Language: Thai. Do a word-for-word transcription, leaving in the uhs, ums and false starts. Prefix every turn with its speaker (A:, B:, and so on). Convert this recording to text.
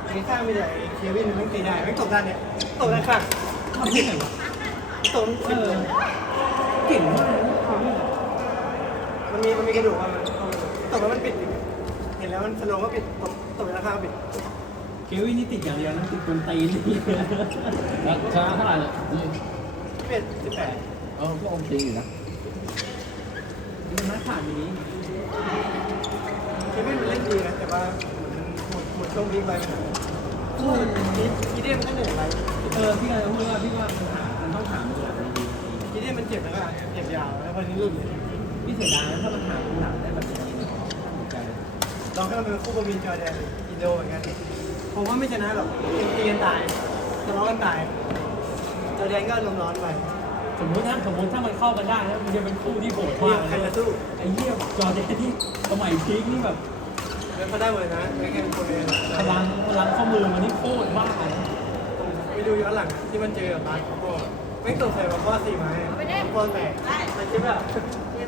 A: มีข้างมีแต่เควินมันตีได้ไม่ตกด้านเนี้ยตกด้านข้าง
B: ทำได้ไงวะ
A: ตก
B: เออเก่งมากนะความนี่
A: มันมีมันมีกระดูกมันตกแล้วมันปิดเห็นแล้วมันสโลว์ก็ปิดตกตกด้านข้างปิด
B: เควินนี่ติดอย่างเดียวนะติดกวนตีนนี่
C: แล้วชนะเท่าไหร่เนี่ยนี่
A: สิบเอ็ดสิบแปด
C: เออก็โอเคอยู่นะ
B: มันน่าขาดอยู่นี้
A: เควินมันเล่นดีนะแต่ว่าหมดหมดช่วงบิ๊กไปโอ้ยกีเดียมันก็เหนื่อยไป
B: เออพี่กำลังพูดว่าพี่ว่ามันหามันต้องหาตัวดี
A: กีเดียมันเจ็บแล้วก็เจ็บยาวแล้วพอนี้หลุดเลย
B: ๆพี่เสียดายนะถ้ามันหาตัวหนักได้แบบนี้น่าสนใจ
A: ลองให้มันเป็นคู่กับวินจอร์แดนอินโดเหมือนกันผมว่าไม่ชนะหรอกตีกันตายทะเลาะกันตายจอร์แดนก็ลมร้อนไป
B: สมมติถ้าสมมติถ้ามันเข้ากันได้นะมันจะเป็นคู่ที่โหดมาก
A: ใครจะสู้
B: ไอ้เหี้ยจอร์แดนที่สมัยพีคนี่แบบ
A: แล้วเขาได้หมดเลยนะไม่แค่คนเดียว
B: พลังพลังข้อมือมันนี่โคตรบ้าเลย
A: ไปดูย้อนหลังที่มันเจอกับบาสเขาก็ไม่ตกใส่บอลสี่ไม้บอลแตกมันคิดแบบ